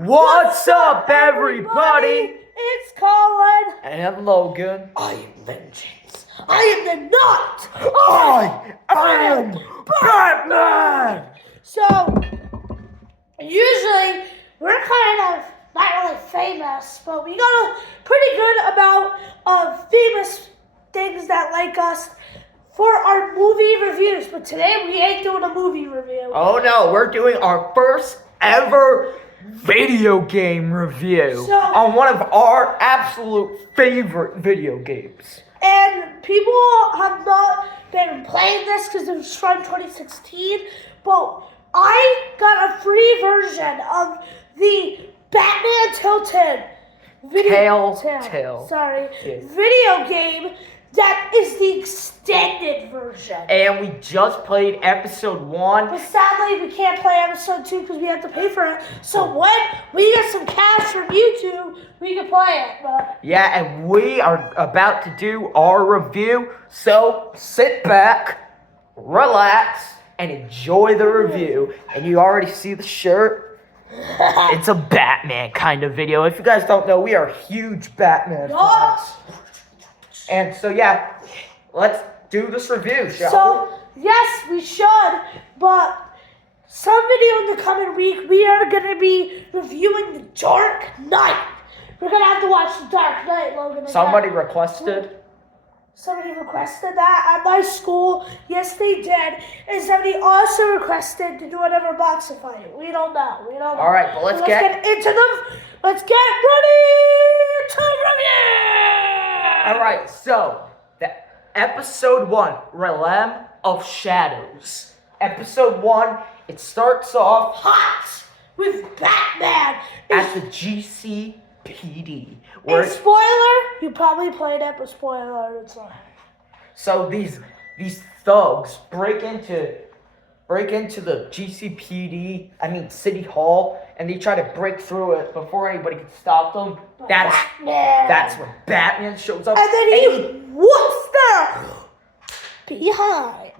What's up, everybody? It's Colin. And Logan. I am vengeance. I am the nut. I am Batman! So, usually, we're kind of not really famous, but we got a pretty good amount of famous things that like us for our movie reviews. But today, we ain't doing a movie review. Oh no, we're doing our first ever video game review on one of our absolute favorite video games. And people have not been playing this because it was from 2016, but I got a free version of the Batman Telltale video game that is the extended version. And we just played episode 1. But sadly, we can't play episode 2 because we have to pay for it. So when we get some cash from YouTube, we can play it. But yeah, and we are about to do our review. So sit back, relax, and enjoy the review. And you already see the shirt. It's a Batman kind of video. If you guys don't know, we are huge Batman fans. And so, yeah, let's do this review, shall we? Yes, we should, but some video in the coming week, we are going to be reviewing The Dark Knight. We're going to have to watch The Dark Knight, Logan. Somebody requested that at my school. Yes, they did. And somebody also requested to do another boxing fight. We don't know. All right, but let's get into them. Let's get ready to review. All right, so the episode 1, Realm of Shadows. Episode 1, it starts off hot with Batman at the GCPD. And spoiler, you probably played it, but spoiler, it's not. So these thugs break into the GCPD, City Hall, and they try to break through it before anybody can stop them. That's when Batman shows up. And then he whoops them behind.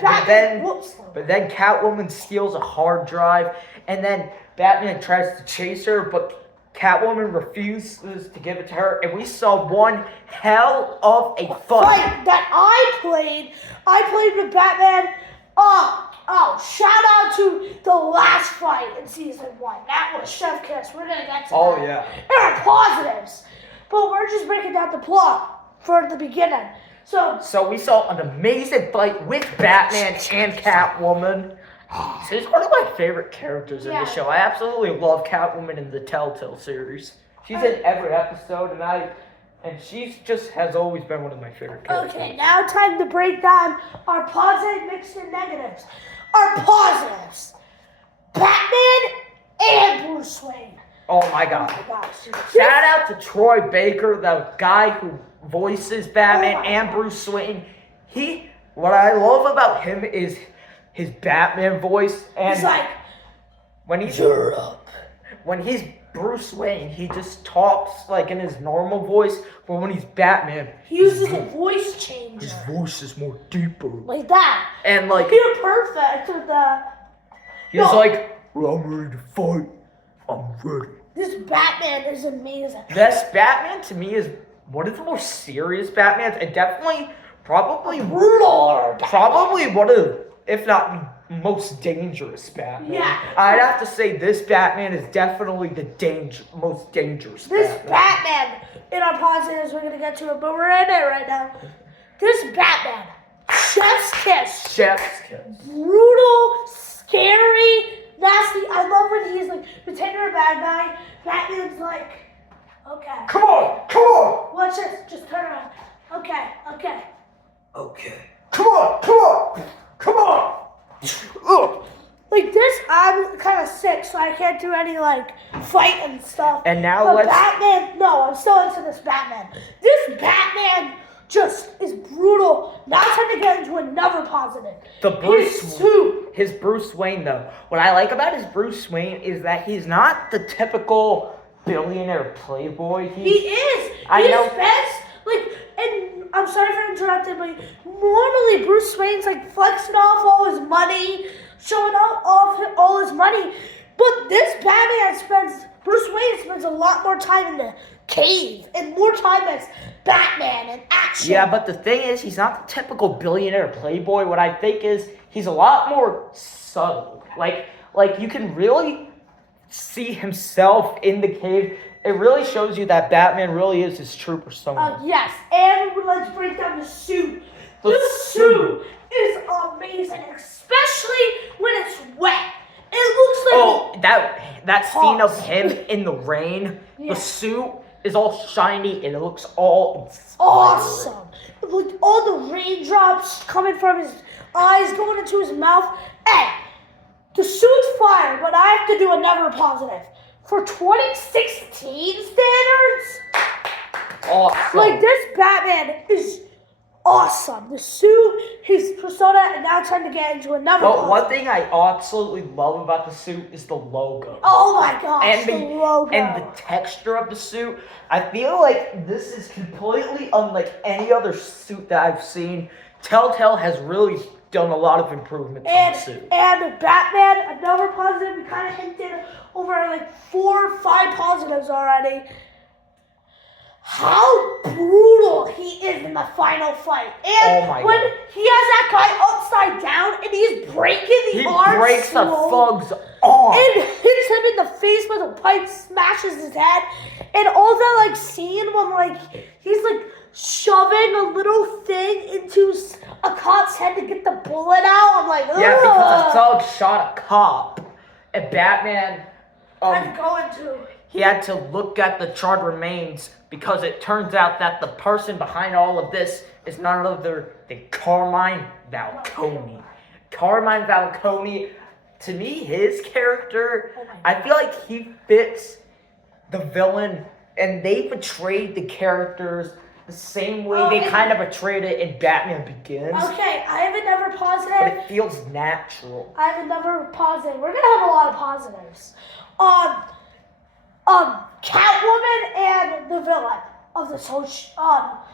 But then Catwoman steals a hard drive, and then Batman tries to chase her, but Catwoman refuses to give it to her, and we saw one hell of a fight that I played. I played with Batman. Shout out to the last fight in season 1. That was Chef Kiss. We're gonna get to that. Oh yeah. There are positives, but we're just breaking down the plot for the beginning. So we saw an amazing fight with Batman and Catwoman. She's one of my favorite characters in the show. I absolutely love Catwoman in the Telltale series. She's in every episode, and she just has always been one of my favorite characters. Okay, now time to break down our positive mixed and negatives. Our positives: Batman and Bruce Wayne. Oh my God! Shout out to Troy Baker, the guy who voices Batman and Bruce Wayne. What I love about him is his Batman voice, and he's like, when he's Bruce Wayne, he just talks like in his normal voice, but when he's Batman, he uses a voice changer. His voice is more deeper. Like that. And like you're perfect with that. He's like, well, I'm ready to fight. I'm ready. This Batman is amazing. This Batman to me is one of the more serious Batmans, and definitely probably brutal. Probably one of, if not most dangerous Batman. Yeah. I'd have to say this Batman is definitely the most dangerous Batman, in our positives, we're going to get to it, but we're in it right now. This Batman, Chef's Kiss. Brutal, scary, nasty. I love when he's like pretending a bad guy. Batman's like, okay. Come on. Watch this. Just turn around. Okay. Come on. Ugh. Like this, I'm kind of sick, so I can't do any like fight and stuff. And now Batman. No, I'm still into this Batman. This Batman just is brutal. Now it's time to get into another positive. His Bruce Wayne, though. What I like about his Bruce Wayne is that he's not the typical billionaire playboy. He is. He's best. And I'm sorry for interrupting, but normally Bruce Wayne's like flexing off all his money, showing off all his money. But this Bruce Wayne spends a lot more time in the cave and more time as Batman and action. Yeah, but the thing is, he's not the typical billionaire playboy. What I think is, he's a lot more subtle. Like you can really see himself in the cave. It really shows you that Batman really is his true persona. Yes, and let's break down the suit. The suit is amazing, especially when it's wet. It looks like that scene of him in the rain. The suit is all shiny and it looks all awesome. Like all the raindrops coming from his eyes going into his mouth. Hey, the suit's fire, but I have to do another positive. For 2016 standards, awesome. like this Batman is awesome. The suit, his persona, and now trying to get into another. But one thing I absolutely love about the suit is the logo. Oh my gosh, and the logo. And the texture of the suit. I feel like this is completely unlike any other suit that I've seen. Telltale has really done a lot of improvements on the suit. And Batman, another positive, we kind of hinted over like 4 or 5 positives already. How brutal he is in the final fight. And when he has that guy upside down and he's breaking the arm. He breaks the thug's arm. And hits him in the face with a pipe, smashes his head. And all that like scene when like he's like shoving a little thing into a cop's head to get the bullet out. I'm like, ugh. Yeah, because a thug shot a cop. And Batman he had to look at the charred remains because it turns out that the person behind all of this is none other than Carmine Falcone. Carmine Falcone, to me, his character, I feel like he fits the villain, and they portrayed the characters the same way they kind of portrayed it in Batman Begins. Okay, I have another positive. But it feels natural. I have another positive. We're gonna have a lot of positives. Catwoman and the villain of this whole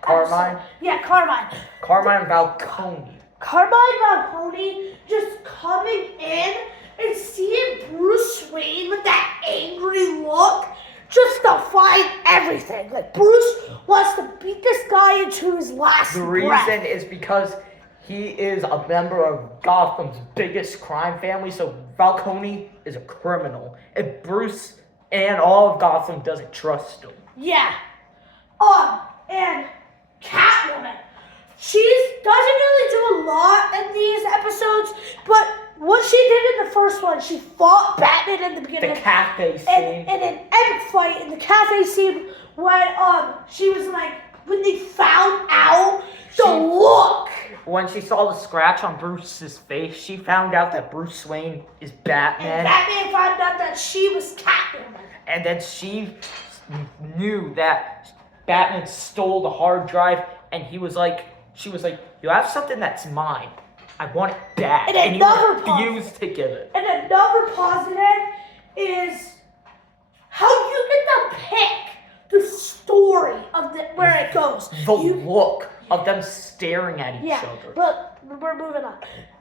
Carmine? Yeah, Carmine. Carmine Falcone. Carmine Falcone just coming in and seeing Bruce Wayne with that angry look just to find everything. Like, Bruce wants to beat this guy into his last breath. The reason is because he is a member of Gotham's biggest crime family, so Falcone is a criminal. And Bruce and all of Gotham doesn't trust him. Yeah. And Catwoman. She doesn't really do a lot in these episodes, but what she did in the first one, she fought Batman in the beginning. The cafe scene. And an epic fight in the cafe scene when she was like, when they found out the look. When she saw the scratch on Bruce's face, she found out that Bruce Wayne is Batman. And Batman found out that she was Catwoman. And then she knew that Batman stole the hard drive, and she was like, you have something that's mine. I want it back. And he refused to give it. And another positive is how you get to pick the story of where it goes. The look of them staring at each other. But we're moving on.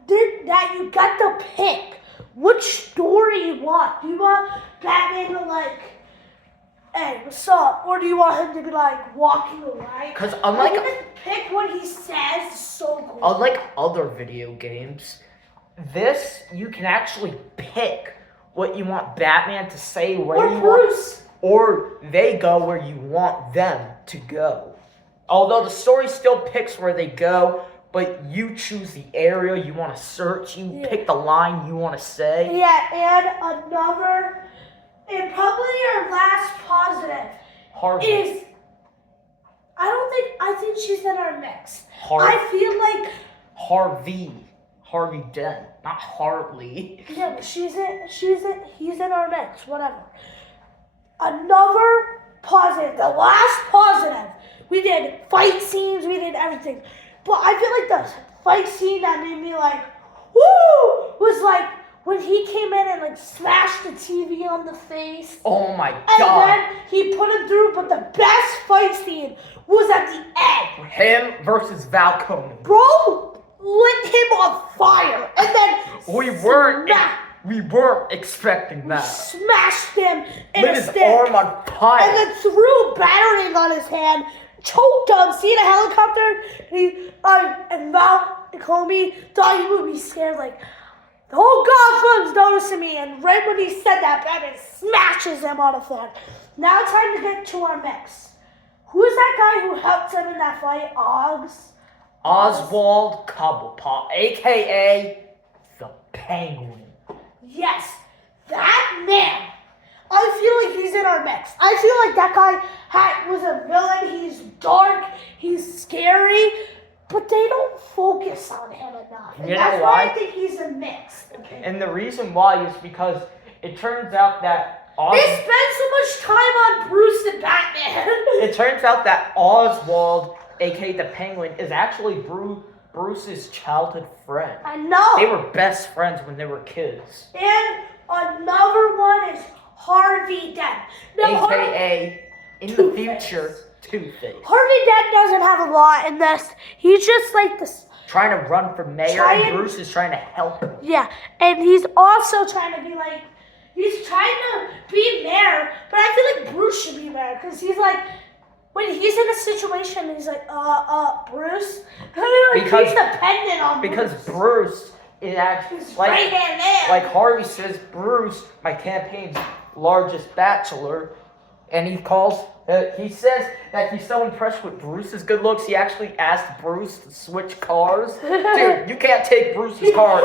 That you got to pick which story you want. Do you want Batman to like, hey, what's up? Or do you want him to be like walking away? Because unlike pick what he says is so cool. Unlike other video games, this you can actually pick what you want Batman to say or they go where you want them to go. Although the story still picks where they go, but you choose the area you want to search. You pick the line you want to say. Yeah, and probably our last positive is, I think she's in our mix. I feel like Harvey Dent, not Harley. Yeah, but he's in our mix, whatever. Another positive, the last positive. We did fight scenes, we did everything. But I feel like the fight scene that made me like, woo, was like when he came in and like smashed the TV on the face. Oh my God. And then he put it through, but the best fight scene was at the end. Him versus Falcone. Bro lit him on fire. And then We weren't expecting that. Smashed him in Lit a his stick. arm on fire. And then threw battering on his hand. Choked him. See the helicopter? And Mount Comey thought he would be scared. Like, the whole Gotham's noticing me. And right when he said that, Batman smashes him on the floor. Now it's time to get to our mix. Who is that guy who helped him in that fight? Oswald Cobblepot, a.k.a. the Penguin. Yes, that man. I feel like he's in our mix. I feel like that guy was a villain. He's dark. He's scary. But they don't focus on him enough. And You know that's why? why I think he's a mix. Okay. And the reason why is because it turns out that They spend so much time on Bruce and Batman. It turns out that Oswald, aka the Penguin, is actually Bruce's childhood friend. I know. They were best friends when they were kids. And another one is Harvey Dent. Now, AKA, in the future, Two-Face. Harvey Dent doesn't have a lot in this. He's just like this. Trying to run for mayor, and Bruce is trying to help him. Yeah, and he's also trying to be like, he's trying to be mayor, but I feel like Bruce should be mayor, because he's like, when he's in a situation, he's like, Bruce? Because- he's dependent on Because Bruce. Bruce is actually, His right-hand man. like Harvey says, Bruce, my campaign's largest bachelor, and he says that he's so impressed with Bruce's good looks, he actually asked Bruce to switch cars. Dude, you can't take Bruce's car.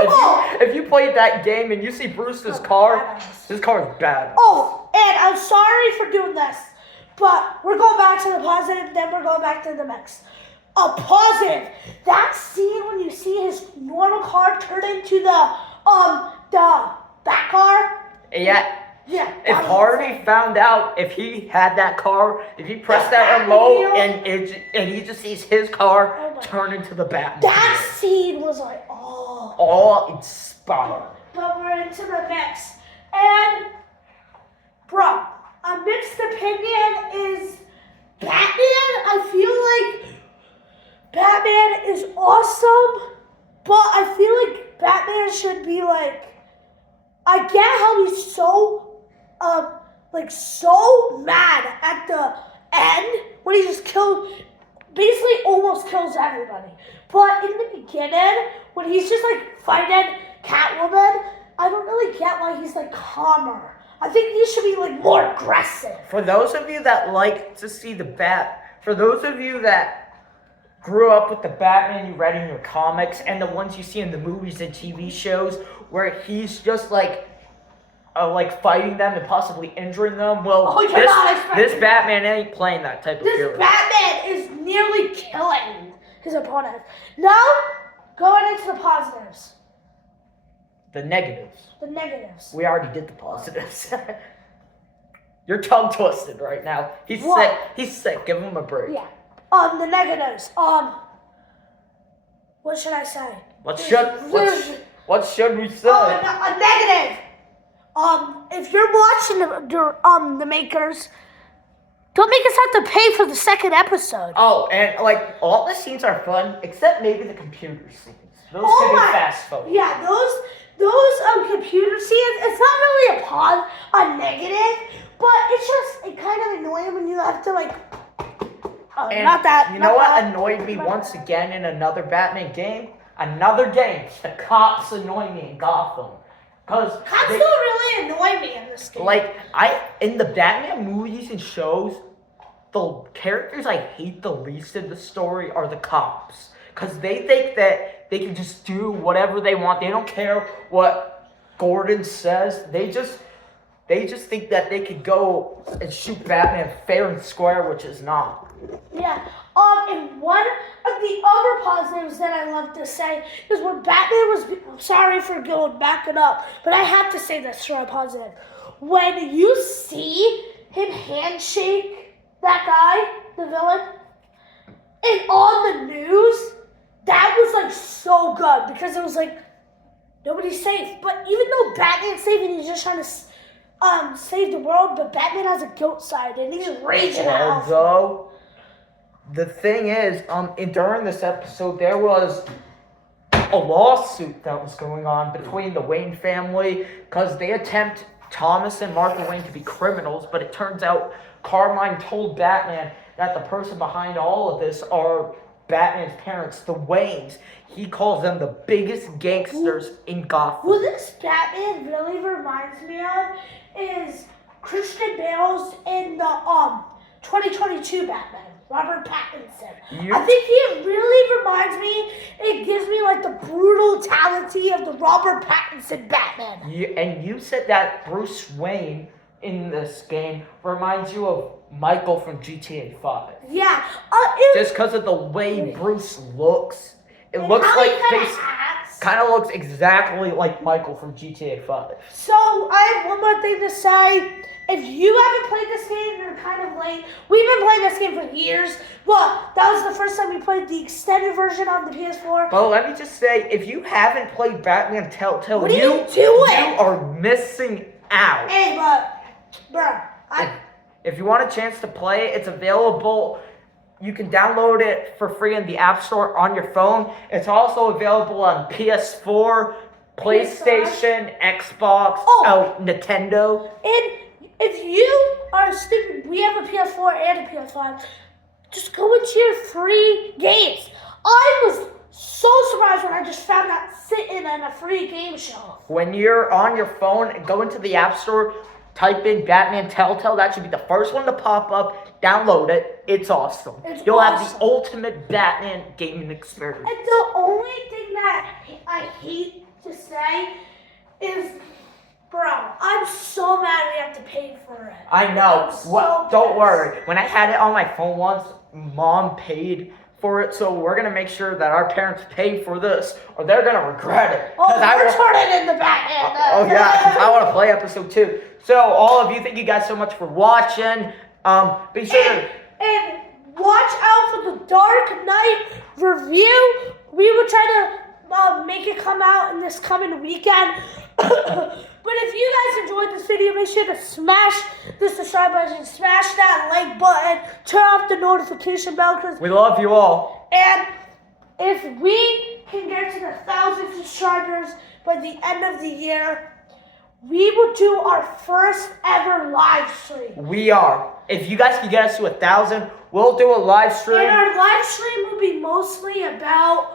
If you played that game and you see Bruce's car, his car is bad. Oh, and I'm sorry for doing this, but we're going back to the positive, then we're going back to the mix. A positive. That scene when you see his normal car turn into the bat car. Yeah. Yeah. If Harvey found out if he had that car, if he pressed that remote and he just sees his car turn into the Batman. That scene was like, oh. All inspired. But we're into the mix. And, bro, a mixed opinion is Batman. I feel like Batman is awesome, but I feel like Batman should be like, I get how he's so mad at the end when he just basically almost kills everybody. But in the beginning, when he's just like fighting Catwoman, I don't really get why he's like calmer. I think he should be like more aggressive. For those of you that like to see for those of you that grew up with the Batman you read in your comics and the ones you see in the movies and TV shows where he's just like fighting them and possibly injuring them. Well, this Batman ain't playing that type of hero. This Batman is nearly killing his opponent. Now, going into the positives. The negatives. The negatives. We already did the positives. You're tongue twisted right now. He's What? sick. He's sick. Give him a break. Yeah. The negatives. What should I say? What should we say? A negative. If you're watching the makers, don't make us have to pay for the second episode. Oh, and like all the scenes are fun except maybe the computer scenes. Those can be fast forward. Yeah, those computer scenes. It's not really a negative, but it kind of annoying when you have to like. And not that. You know what annoyed me once again in another Batman game? Another game. The cops annoy me in Gotham. Cops don't really annoy me in this game. In the Batman movies and shows, the characters I hate the least in the story are the cops. Because they think that they can just do whatever they want. They don't care what Gordon says. They just think that they could go and shoot Batman fair and square, which is not. Yeah. And one of the other positives that I love to say is when Batman was. Sorry for going backing up, but I have to say this for a positive. When you see him handshake that guy, the villain, and on the news, that was like so good because it was like nobody's safe. But even though Batman's safe and he's just trying to save the world, but Batman has a guilt side and he's raging out. Although the thing is, during this episode, there was a lawsuit that was going on between the Wayne family because they attempt Thomas and Martha Wayne to be criminals, but it turns out Carmine told Batman that the person behind all of this are Batman's parents, the Waynes. He calls them the biggest gangsters in Gotham. What this Batman really reminds me of is Christian Bale's in the 2022 Batman, Robert Pattinson. I think he really reminds me, it gives me like the brutality of the Robert Pattinson Batman. And you said that Bruce Wayne in this game reminds you of Michael from GTA 5. Yeah. Just because of the way Bruce looks. It looks like kind of looks exactly like Michael from GTA 5. So I have one more thing to say. If you haven't played this game, you're kind of late. We've been playing this game for years. Well, that was the first time we played the extended version on the PS4. Well, let me just say, if you haven't played Batman Telltale, what are you doing? You are missing out. Hey, bro, if you want a chance to play it, it's available. You can download it for free in the App Store on your phone. It's also available on PS4, PlayStation, Xbox, Nintendo. And if you are stupid, we have a PS4 and a PS5. Just go into your free games. I was so surprised when I just found that sitting in a free game shelf. When you're on your phone, go into the App Store, type in Batman Telltale. That should be the first one to pop up. Download it. It's awesome. You'll have the ultimate Batman gaming experience. And the only thing that I hate to say is, bro, I'm so mad we have to pay for it. I know. Don't worry. When I had it on my phone once, Mom paid for it, so we're gonna make sure that our parents pay for this, or they're gonna regret it. Oh, we're turning in the Batman. Oh yeah, 'cause I want to play episode 2. So all of you, thank you guys so much for watching. Be sure and watch out for the Dark Knight review. We will try to make it come out in this coming weekend. But if you guys enjoyed this video, make sure to smash the subscribe button, smash that like button, turn off the notification bell, because we love you all. And if we can get to the 1,000 subscribers by the end of the year, we will do our first ever live stream. We are. If you guys can get us to 1,000, we'll do a live stream. And our live stream will be mostly about,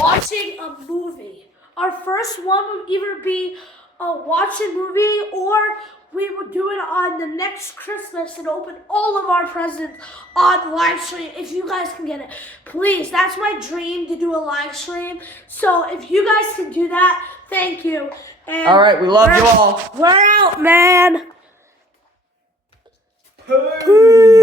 watching a movie. Our first one will either be a watch a movie, or we will do it on the next Christmas and open all of our presents on live stream. If you guys can get it, please. That's my dream, to do a live stream. So if you guys can do that, thank you. And all right, we love you all. We're out, man. Peace.